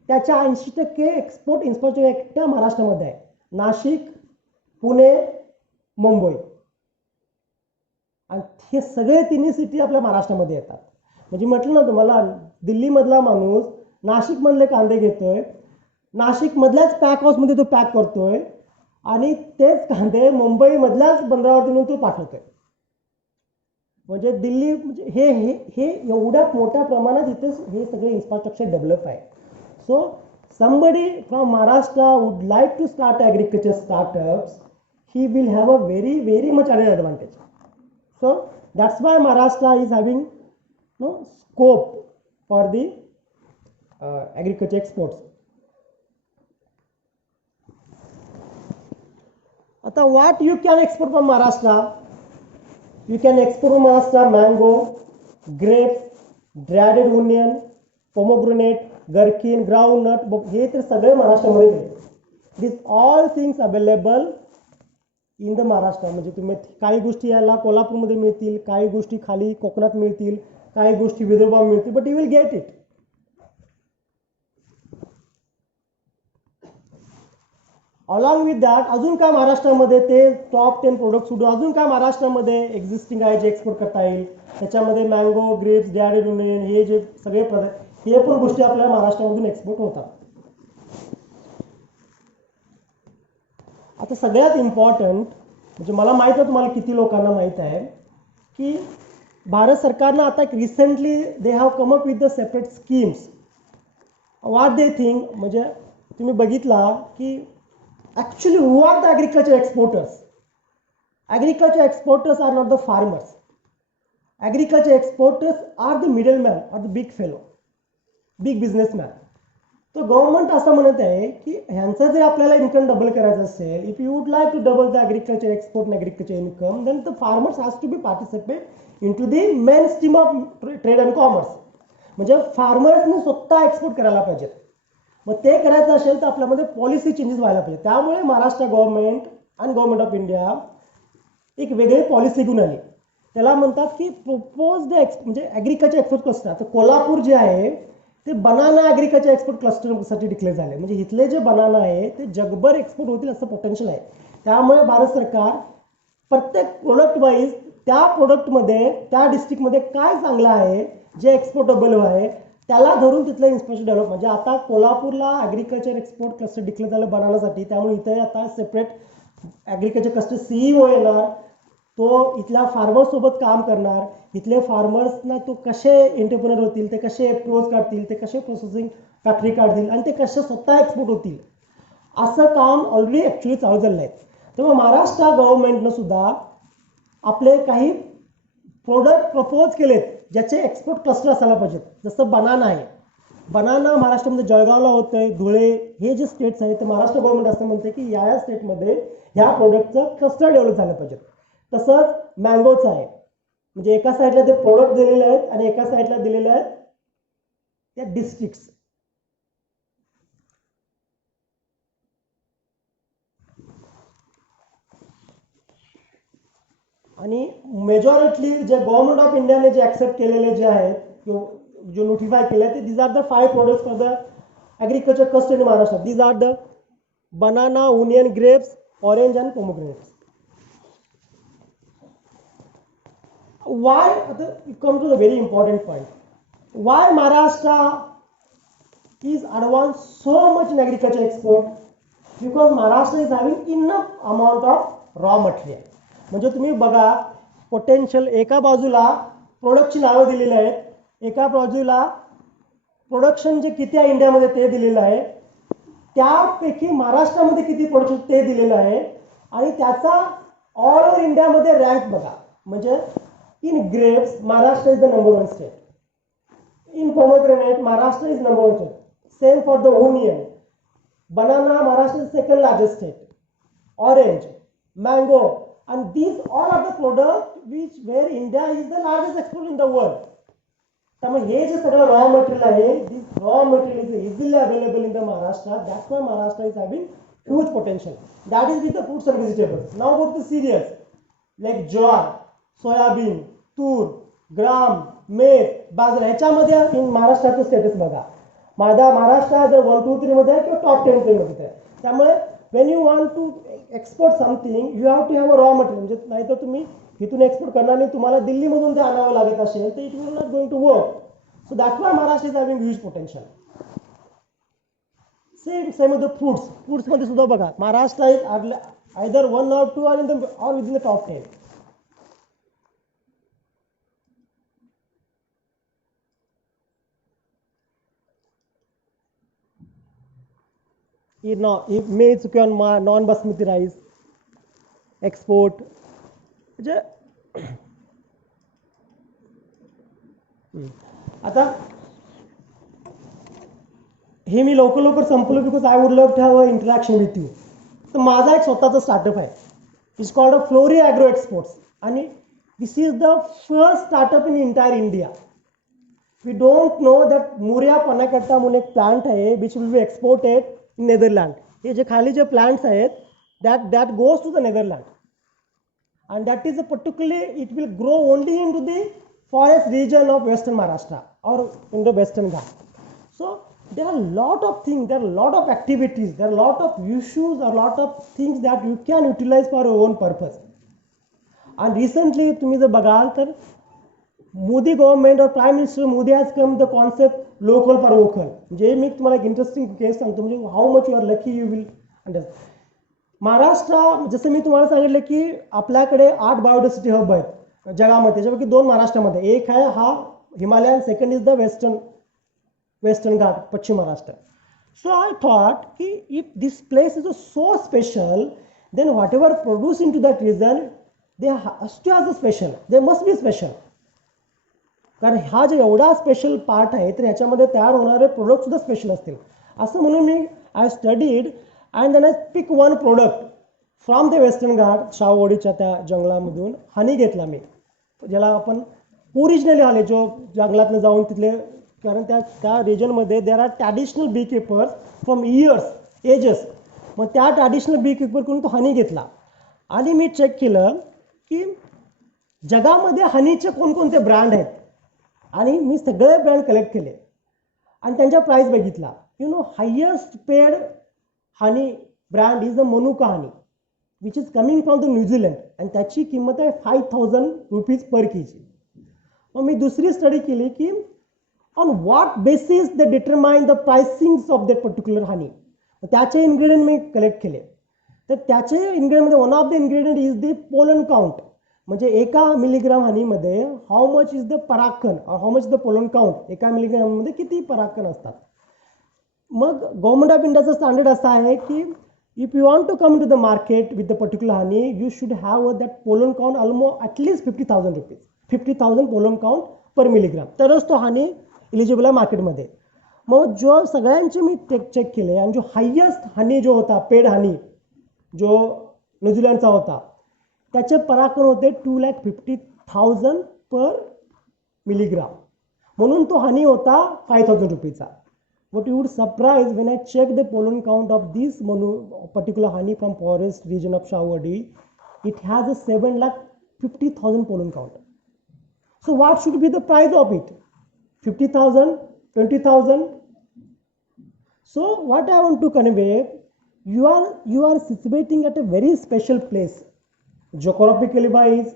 त्याच्या 80% एक्सपोर्ट इन्फ्रास्ट्रक्चर एकट्या महाराष्ट्रामध्ये आहे. नाशिक, पुणे, मुंबई आणि हे सगळे तिन्ही सिटी आपल्या महाराष्ट्रामध्ये येतात. म्हणजे म्हटलं ना तुम्हाला, दिल्लीमधला माणूस नाशिकमधले कांदे घेतोय, नाशिकमधल्याच पॅक हाऊसमध्ये तो पॅक करतोय आणि तेच कांदे मुंबईमधल्याच बंदरावरती नेऊन तो पाठवतोय. म्हणजे दिल्ली म्हणजे हे हे हे एवढ्या मोठ्या प्रमाणात इथे हे सगळे इन्फ्रास्ट्रक्चर डेव्हलप आहे. So somebody from Maharashtra would like to start agriculture startups, he will have a very much added advantage. So that's why Maharashtra is having scope for the agriculture exports. आता what you can export from Maharashtra? You can export from Maharashtra mango, grapes, dried onion, pomegranate, gherkin, groundnut. हे तर सगळे महाराष्ट्रामध्ये मिळते. These all things available in the Maharashtra. म्हणजे तुम्ही काही गोष्टी याला कोल्हापूरमध्ये मिळतील, काही गोष्टी खाली कोकणात मिळतील, काही गोष्टी विदर्भात मिळतील, but you will get it. Along with that अजून काय महाराष्ट्रामध्ये ते टॉप 10 प्रोडक्ट सोडून अजून काय महाराष्ट्रामध्ये एक्झिस्टिंग आहे जे एक्सपोर्ट करता येईल. त्याच्यामध्ये मँगो, ग्रेप्स, ड्रायड ओनियन हे जे सगळे पदार्थ हे पण गोष्टी आपल्या महाराष्ट्रामधून एक्सपोर्ट होतात. आता सगळ्यात इम्पॉर्टंट म्हणजे मला माहीत आहे तुम्हाला किती लोकांना माहीत आहे की भारत सरकारनं आता एक recently they have come up with the separate schemes. What they think म्हणजे तुम्ही बघितला की actually who are the agriculture exporters. Agriculture exporters are not the farmers. Agriculture exporters are the middleman, are the big fellow, big businessman. तर government असं म्हणत आहे की ह्यांचं जर आपल्याला इन्कम डबल करायचं असेल, if you would like to double the agriculture export and agriculture income, then the farmers has to be participate in to the main stream of trade and commerce. म्हणजे फार्मर्सने स्वतः एक्सपोर्ट करायला पाहिजेत. मग ते करायचं असेल तर आपल्यामध्ये पॉलिसी चेंजेस व्हायला पाहिजे. त्यामुळे महाराष्ट्र गव्हर्नमेंट आणि गव्हर्नमेंट ऑफ इंडिया एक वेगळी पॉलिसी घेऊन आली. त्याला म्हणतात की प्रपोज्ड म्हणजे ॲग्रिकल्चर एक्सपोर्ट क्लस्टर. आता कोल्हापूर जे आहे ते बनाना ॲग्रिकल्चर एक्सपोर्ट क्लस्टरसाठी डिक्लेअर झाले. म्हणजे इथले जे बनाना आहे ते जगभर एक्सपोर्ट होतील असं पोटेन्शियल आहे. त्यामुळे भारत सरकार प्रत्येक प्रोडक्ट वाईज त्या प्रोडक्टमध्ये त्या डिस्ट्रिक्टमध्ये काय चांगलं आहे जे एक्सपोर्टेबल आहे त्याला धरून तिथलं इन्फ्रास्ट्रक्चर डेव्हलप. म्हणजे आता कोल्हापूरला ॲग्रिकल्चर एक्सपोर्ट क्लस्टर डिक्लेअर झालं बनानासाठी. त्यामुळे इथे आता सेपरेट ॲग्रिकल्चर क्लस्टर CEO येणार. तो इथल्या फार्मर्ससोबत काम करणार. इथले फार्मर्सना तो कसे एंटरप्रेन्योर होतील, ते कसे अप्रोच काढतील, ते कसे प्रोसेसिंग फॅक्टरी काढतील आणि ते कसे स्वतः एक्सपोर्ट होतील, असं काम ऑलरेडी ॲक्च्युली चालू झालं आहे. तेव्हा महाराष्ट्र गव्हर्नमेंटनं सुद्धा आपले काही प्रोडक्ट प्रपोज केलेत ज्याचे एक्सपोर्ट क्लस्टर असायला पाहिजेत. जसं बनाना आहे. बनाना महाराष्ट्रामध्ये जळगावला होतं आहे, धुळे हे जे स्टेट्स आहेत ते महाराष्ट्र गव्हर्नमेंट असं म्हणते की या स्टेटमध्ये ह्या प्रोडक्टचं क्लस्टर डेव्हलप झालं पाहिजे. तसंच मँगोचं आहे. म्हणजे एका साईडला ते प्रोडक्ट दिलेले आहेत आणि एका साईडला दिलेले आहेत त्या डिस्ट्रिक्ट्स. आणि मेजॉरिटली जे गव्हर्नमेंट ऑफ इंडियाने जे ॲक्सेप्ट केलेले जे आहेत जो नोटिफाय केले ते these are the 5 products for the agriculture cluster in Maharashtra. These are the banana, onion, grapes, orange and pomegranates. Why, come to the very important point, why Maharashtra is advanced so much in agriculture export because Maharashtra is having enough amount of raw material. म्हणजे तुम्ही बघा potential एका बाजूला प्रोडक्टची नावं दिलेली आहेत, एका बाजूला प्रोडक्शन जे किती आहे इंडियामध्ये ते दिलेलं आहे, त्यापैकी महाराष्ट्रामध्ये किती प्रोडक्शन ते दिलेलं आहे आणि त्याचा ऑल ओव्हर इंडियामध्ये रँक बघा. म्हणजे in grapes Maharashtra is the number 1 state, in pomegranate Maharashtra is number 1 state, same for the onion, banana Maharashtra is second largest state, orange, mango, and these all are the products where India is the largest exporter in the world. त्यामुळे हे जे सगळं raw material आहे, this raw material is easily available in the Maharashtra. That's why Maharashtra is having huge potential. That is with the fruits and vegetables. Now go to the cereals like jowar, soybean, toor, gram, मेथ, बाजरा. ह्याच्यामध्ये महाराष्ट्राचं status बघा. महाराष्ट्र जर 1, 2, 3 मध्ये आहे किंवा top 10 मध्ये आहे. त्यामुळे when you want to export something you have to have a raw material. म्हणजे नाही तर तुम्ही इथून एक्सपोर्ट करणार नाही, तुम्हाला दिल्लीमधून ते आणावं लागत असेल तर it will not going to work. So that's why Maharashtra is having huge potential. Same with the fruits. फ्रुट्समध्ये सुद्धा बघा Maharashtra is either 1 or 2 or within the top 10. मेज किंवा नॉन बासमती राईस एक्सपोर्ट. म्हणजे आता हे मी लवकर संपलो because I would love to have a interaction with you. तर माझा एक स्वतःचा स्टार्टअप आहे, it's called a Flori Agro Exports. आणि this is the first startup in entire India. We don't know that मुरिया पनाकट्टा म्हणून एक प्लांट आहे which will be exported in Netherland. हे जे खाली जे प्लांट्स आहेत that goes to the Netherland and that is a particularly it will grow only into the forest region of western Maharashtra or in the western Ghat. So there are a lot of things, there are a lot of activities, there are a lot of issues, a lot of things that you can utilize for your own purpose. And recently तुम्ही जर बघाल तर Modi government और prime minister Modi has come the concept local for vocal. म्हणजे मी तुम्हाला एक interesting case सांगतो, म्हणजे how much you are lucky you will understand. Maharashtra जसं मी तुम्हाला सांगितलं की आपल्याकडे 8 बायोडायव्हर्सिटी हब आहेत जगामध्ये, त्याच्यापैकी 2 महाराष्ट्रामध्ये. एक आहे हा Himalayan, second is the Western Ghat, पश्चिम महाराष्ट्र. सो आय थॉट की if this place is so special then whatever produce into that region they has to has a special, they must be special. कारण हा जो एवढा special part आहे तर ह्याच्यामध्ये तयार होणारे प्रोडक्ट सुद्धा स्पेशल असतील. असं म्हणून मी I studied and then I pick one product from the western Ghat, शाहूवाडीच्या त्या जंगलामधून हनी घेतला मी, ज्याला आपण ओरिजिनली हनी जो जंगलातनं जाऊन तिथले, कारण त्या रिजनमध्ये there are traditional bee keepers from ages. मग त्या ट्रॅडिशनल बी कीपरकडून तो हनी घेतला आणि मी चेक केलं की जगामध्ये हनीचे कोणकोणते ब्रँड आहेत आणि मी सगळे ब्रँड कलेक्ट केले आणि त्यांच्या प्राईस बघितला. You know highest paid honey brand is the manuka honey which is coming from the New Zealand आणि त्याची किंमत आहे 5,000 रुपीज पर kg. मग मी दुसरी स्टडी केली की on what basis they determine the pricings of that particular honey. त्याचे ingredient मी कलेक्ट केले. तर त्याचे इन्ग्रेडियंटमध्ये one of the ingredient is the pollen count. म्हणजे एका मिलीग्राम हनीमध्ये हाऊ मच इज द परागकण और how much the pollen count, एका मिलीग्राममध्ये किती परागकण असतात. मग गव्हर्नमेंट ऑफ इंडियाचं स्टँडर्ड असं आहे की if you want to come to the market with the particular honey you should have that pollen count almost at least 50,000 rupees, 50,000 pollen count per milligram, तरच तो हनी इलिजिबल आहे मार्केटमध्ये. मग जो सगळ्यांचे मी चेक केले आणि जो हायेस्ट हनी जो होता पेड हनी जो न्यूझीलंडचा होता त्याचे परागकण होते 2,50,000 पर मिलीग्राम, म्हणून तो हनी होता 5,000 रुपीचा. What you would surprise when I checked the pollen count of this particular honey from forest region of Shahuwadi, it has a 7,50,000 pollen count. So what should be the price of it? 50,000, 20,000. So what I want to convey, you are situating at a very special place, geographically wise,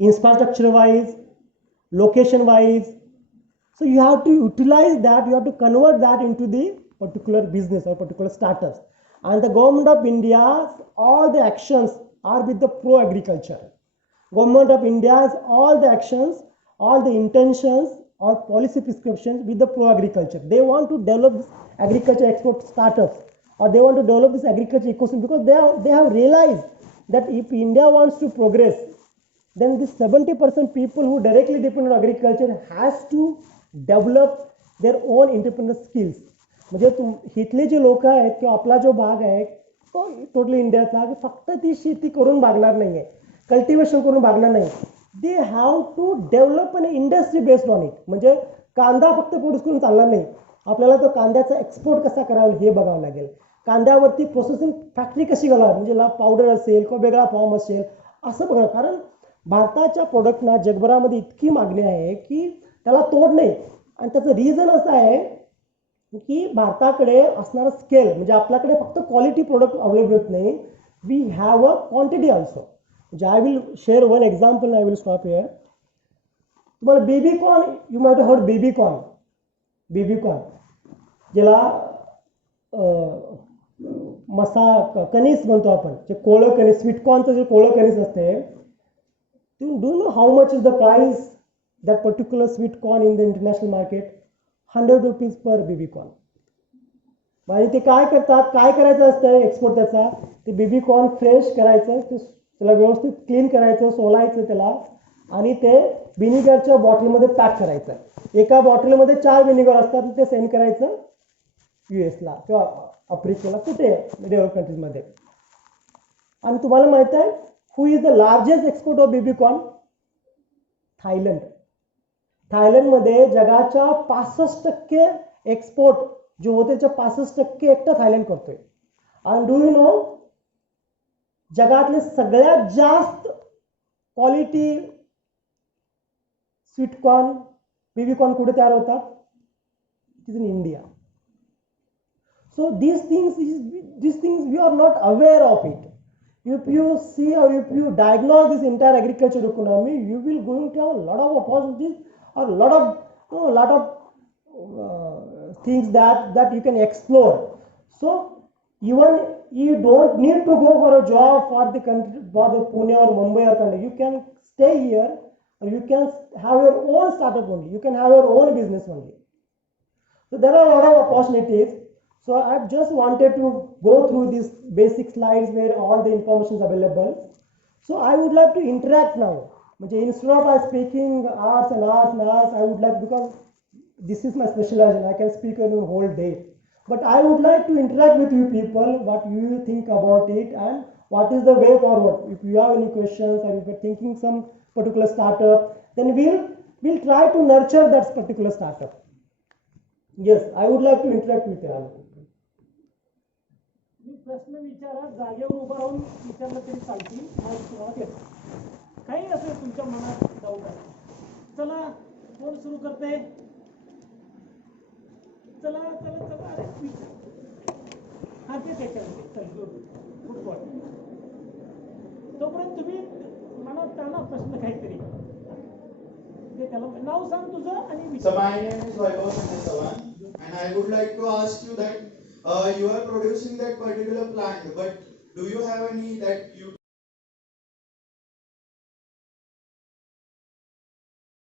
infrastructure wise, location wise. So you have to utilize that, you have to convert that into the particular business or particular startups. And the government of India, all the actions are with the pro agriculture. Government of India's all the actions, all the intentions or policy prescriptions with the pro agriculture. They want to develop this agriculture export startups, or they want to develop this agriculture ecosystem, because they have realized that if India wants to progress, then this 70% people who directly depend on agriculture has to develop their own independent skills. म्हणजे इथले जे लोक आहेत किंवा आपला जो भाग आहे तो टोटली इंडियाचा, फक्त ती शेती करून भागणार नाही आहे, कल्टिवेशन करून भागणार नाही. They have to develop an industry based on it. म्हणजे कांदा फक्त प्रोड्यूस करून चालणार नाही, आपल्याला तो कांद्याचा एक्सपोर्ट कसा करावा हे बघावं लागेल. कांद्यावरती प्रोसेसिंग फॅक्टरी कशी घालावी, म्हणजे पावडर असेल किंवा वेगळा फॉर्म असेल असं बघा. कारण भारताच्या प्रोडक्टना जगभरामध्ये इतकी मागणी आहे की त्याला तोड नाही. आणि त्याचं रिझन असं आहे की भारताकडे असणारा स्केल, म्हणजे आपल्याकडे फक्त क्वालिटी प्रोडक्ट अवेलेबल होत नाही, we have a quantity also. म्हणजे I will share one example, I will stop here. तुम्हाला baby corn, you might heard baby corn. Baby corn ज्याला कणीस म्हणतो आपण, जे कोळं कणीस, स्वीटकॉर्नचं जे कोळं कणीस असते, do know how much is the price that particular sweet corn in the international market? 100 rupees per baby corn. म्हणजे ते काय करतात, काय करायचं असतं एक्सपोर्ट त्याचा, ते बेबी कॉर्न फ्रेश करायचं, त्याला व्यवस्थित क्लीन करायचं, सोलायचं त्याला, आणि ते विनिगरच्या बॉटलमध्ये पॅक करायचं. एका बॉटलमध्ये 4 विनिगर असतात, ते सेंड करायचं US ला किंवा आफ्रिकेला, कुठे डेव्हलप कंट्रीजमध्ये. आणि तुम्हाला माहित आहे who is the largest export of baby corn? Thailand. थायलंडमध्ये जगाच्या 65% एक्सपोर्ट जो होते त्याच्या 65% एकटा थायलंड करतोय. आणि डू यू नो जगातले सगळ्यात जास्त क्वालिटी स्वीटकॉर्न, बेबीकॉर्न कुठे तयार होतात? It is in India. So these things we are not aware of it. If you see or if you diagnose this entire agriculture economy, you will going to have a lot of opportunities or a lot of things that you can explore. So even you don't need to go for a job for the country, for the Pune or Mumbai or country. You can stay here, or you can have your own startup only. You can have your own business only. So there are a lot of opportunities. So I just wanted to go through these basic slides where all the information is available. So I would like to interact now. Instead of speaking hours and hours and hours, I would like, because this is my specialization, I can speak on a whole day. But I would like to interact with you people, what you think about it and what is the way forward. If you have any questions or if you're thinking some particular startup, then we'll try to nurture that particular startup. Yes, I would like to interact with you. प्रश्न विचारा, जागेवर उभा राहून विचारलं तरी चालतील, काही असेल तुमच्या मनात डाऊट आहे. चला, कोण सुरू करते? चला चला चला, अरे हा ते त्याच्यामध्ये चल, गुड बॉय. तोपर्यंत तुम्ही मनात त्यांना प्रश्न काहीतरी ते त्याला नाव सांग तुझं आणि विचार. So my name is Vaibhav Sanjay Sawan, and I would like to ask you that you are producing that particular plant, but do you have any that you